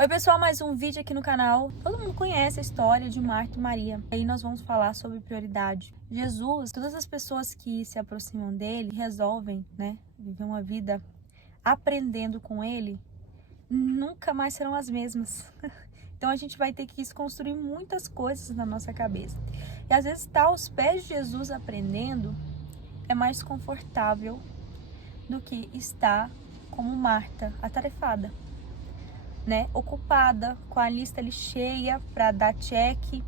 Oi pessoal, mais um vídeo aqui no canal. Todo mundo conhece a história de Marta e Maria. Aí nós vamos falar sobre prioridade. Jesus, todas as pessoas que se aproximam dele, resolvem, viver uma vida aprendendo com ele, nunca mais serão as mesmas. Então a gente vai ter que desconstruir muitas coisas na nossa cabeça. E às vezes estar aos pés de Jesus aprendendo é mais confortável do que estar como Marta, atarefada, ocupada, com a lista ali cheia para dar check,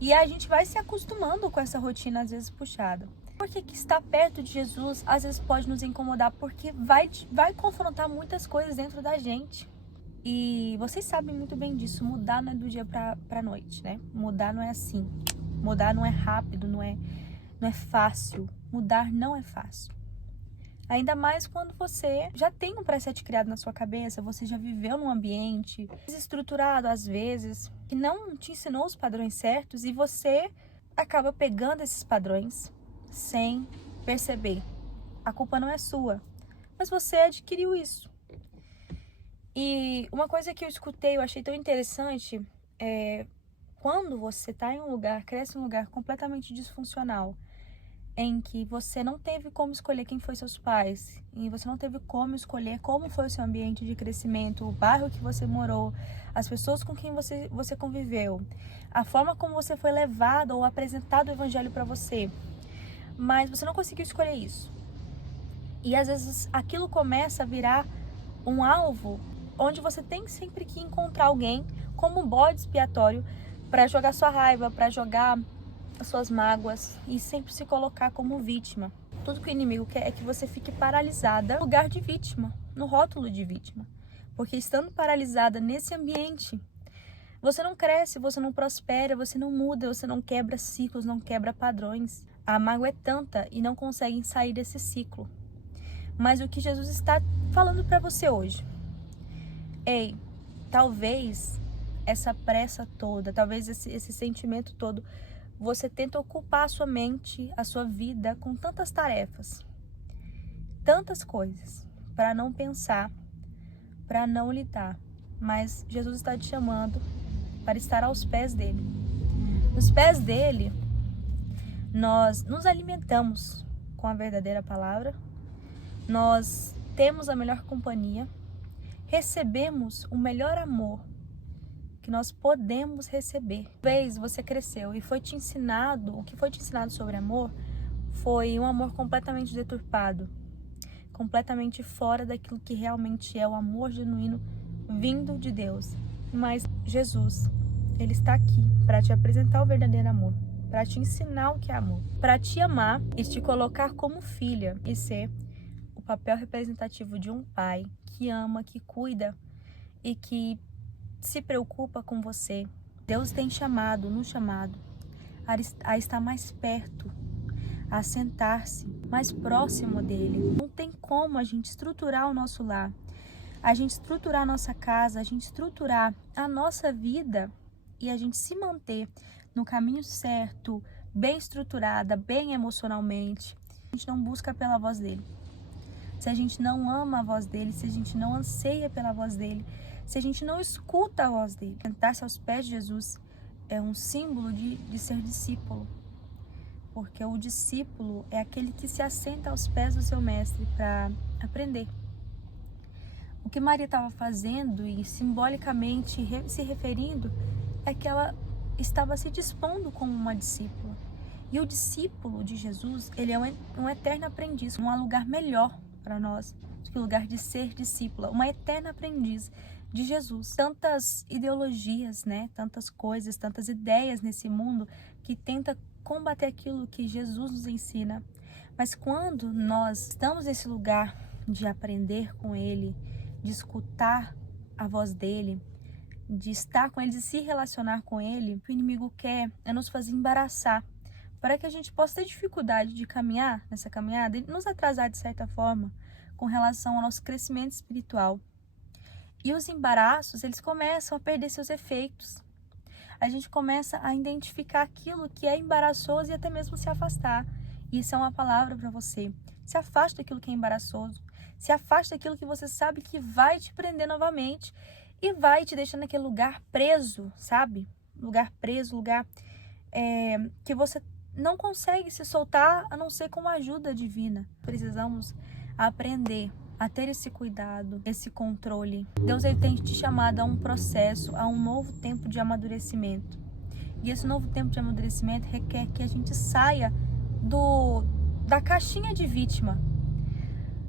E a gente vai se acostumando com essa rotina às vezes puxada. Porque que estar perto de Jesus às vezes pode nos incomodar, porque vai confrontar muitas coisas dentro da gente. E vocês sabem muito bem disso, mudar não é do dia pra noite, Mudar não é assim, mudar não é rápido, não é fácil, mudar não é fácil. Ainda mais quando você já tem um preset criado na sua cabeça, você já viveu num ambiente desestruturado às vezes, que não te ensinou os padrões certos e você acaba pegando esses padrões sem perceber. A culpa não é sua, mas você adquiriu isso. E uma coisa que eu escutei, eu achei tão interessante, é quando você está em um lugar, cresce em um lugar completamente disfuncional, em que você não teve como escolher quem foi seus pais, e você não teve como escolher como foi o seu ambiente de crescimento, o bairro que você morou, as pessoas com quem você conviveu, a forma como você foi levado ou apresentado o evangelho para você, mas você não conseguiu escolher isso. E às vezes aquilo começa a virar um alvo onde você tem sempre que encontrar alguém como um bode expiatório para jogar sua raiva, para jogar as suas mágoas e sempre se colocar como vítima. Tudo que o inimigo quer é que você fique paralisada no lugar de vítima, no rótulo de vítima. Porque estando paralisada nesse ambiente, você não cresce, você não prospera, você não muda, você não quebra ciclos, não quebra padrões. A mágoa é tanta e não conseguem sair desse ciclo. Mas o que Jesus está falando para você hoje? Ei, talvez essa pressa toda, talvez esse sentimento todo, você tenta ocupar a sua mente, a sua vida com tantas tarefas, tantas coisas, para não pensar, para não lidar. Mas Jesus está te chamando para estar aos pés dele. Nos pés dele, nós nos alimentamos com a verdadeira palavra, nós temos a melhor companhia, recebemos o melhor amor que nós podemos receber. Talvez você cresceu e foi te ensinado, o que foi te ensinado sobre amor foi um amor completamente deturpado, completamente fora daquilo que realmente é o amor genuíno vindo de Deus. Mas Jesus, ele está aqui para te apresentar o verdadeiro amor, para te ensinar o que é amor, para te amar e te colocar como filha e ser o papel representativo de um pai que ama, que cuida e que se preocupa com você. Deus tem nos chamado a estar mais perto, a sentar-se mais próximo dele. Não tem como a gente estruturar o nosso lar, a gente estruturar a nossa casa, a gente estruturar a nossa vida e a gente se manter no caminho certo, bem estruturada, bem emocionalmente. A gente não busca pela voz dele. Se a gente não ama a voz dele, se a gente não anseia pela voz dele, se a gente não escuta a voz dele. Sentar-se aos pés de Jesus é um símbolo de ser discípulo. Porque o discípulo é aquele que se assenta aos pés do seu mestre para aprender. O que Maria estava fazendo e simbolicamente se referindo é que ela estava se dispondo como uma discípula. E o discípulo de Jesus, ele é um eterno aprendiz, um lugar melhor para nós do que o lugar de ser discípula, uma eterna aprendiz de Jesus. Tantas ideologias, tantas coisas, tantas ideias nesse mundo que tenta combater aquilo que Jesus nos ensina. Mas quando nós estamos nesse lugar de aprender com Ele, de escutar a voz dele, de estar com Ele, de se relacionar com Ele, o que o inimigo quer é nos fazer embaraçar, para que a gente possa ter dificuldade de caminhar nessa caminhada e nos atrasar de certa forma com relação ao nosso crescimento espiritual. E os embaraços, eles começam a perder seus efeitos. A gente começa a identificar aquilo que é embaraçoso e até mesmo se afastar. Isso é uma palavra para você. Se afaste daquilo que é embaraçoso. Se afaste daquilo que você sabe que vai te prender novamente e vai te deixando naquele lugar preso, sabe? Lugar preso, lugar que você não consegue se soltar a não ser com a ajuda divina. Precisamos aprender a ter esse cuidado, esse controle. Deus, ele tem te chamado a um processo, a um novo tempo de amadurecimento. E esse novo tempo de amadurecimento requer que a gente saia da caixinha de vítima.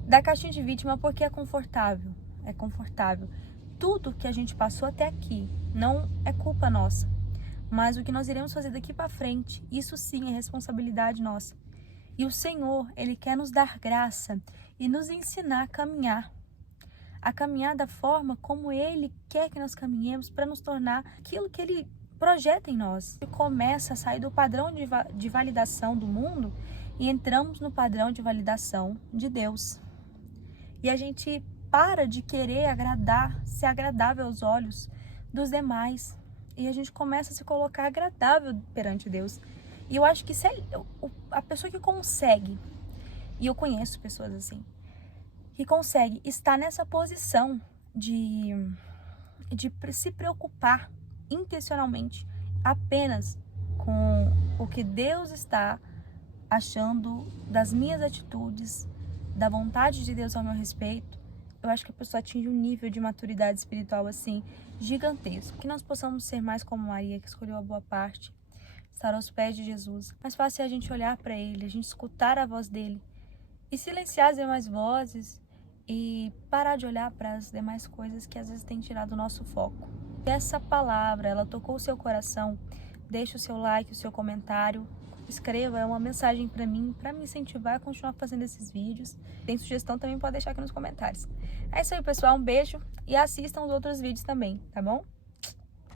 Da caixinha de vítima porque é confortável. É confortável. Tudo que a gente passou até aqui não é culpa nossa. Mas o que nós iremos fazer daqui para frente, isso sim é responsabilidade nossa. E o Senhor, ele quer nos dar graça e nos ensinar a caminhar da forma como ele quer que nós caminhemos para nos tornar aquilo que ele projeta em nós. E começa a sair do padrão de validação do mundo e entramos no padrão de validação de Deus. E a gente para de querer ser agradável aos olhos dos demais. E a gente começa a se colocar agradável perante Deus. E eu acho que a pessoa que consegue, e eu conheço pessoas assim, que consegue estar nessa posição de se preocupar intencionalmente apenas com o que Deus está achando das minhas atitudes, da vontade de Deus ao meu respeito, eu acho que a pessoa atinge um nível de maturidade espiritual assim gigantesco. Que nós possamos ser mais como Maria, que escolheu a boa parte, estar aos pés de Jesus. Mais fácil é a gente olhar para ele, a gente escutar a voz dele e silenciar as demais vozes e parar de olhar para as demais coisas que às vezes têm tirado o nosso foco. Se essa palavra, ela tocou o seu coração, deixe o seu like, o seu comentário, escreva, é uma mensagem para mim, para me incentivar a continuar fazendo esses vídeos. Tem sugestão também, pode deixar aqui nos comentários. É isso aí, pessoal, um beijo e assistam os outros vídeos também, tá bom?